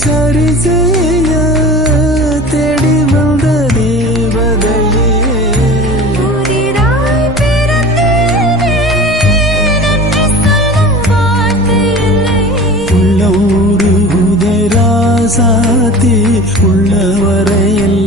சரி செய்ய தேடி வந்த தேவதையே புதிதாய் பிறந்தேனே நன்றி சொல்ல வார்த்தை இல்லை உள்ள ஊரு உதராசாத்தி உள்ளவரையில்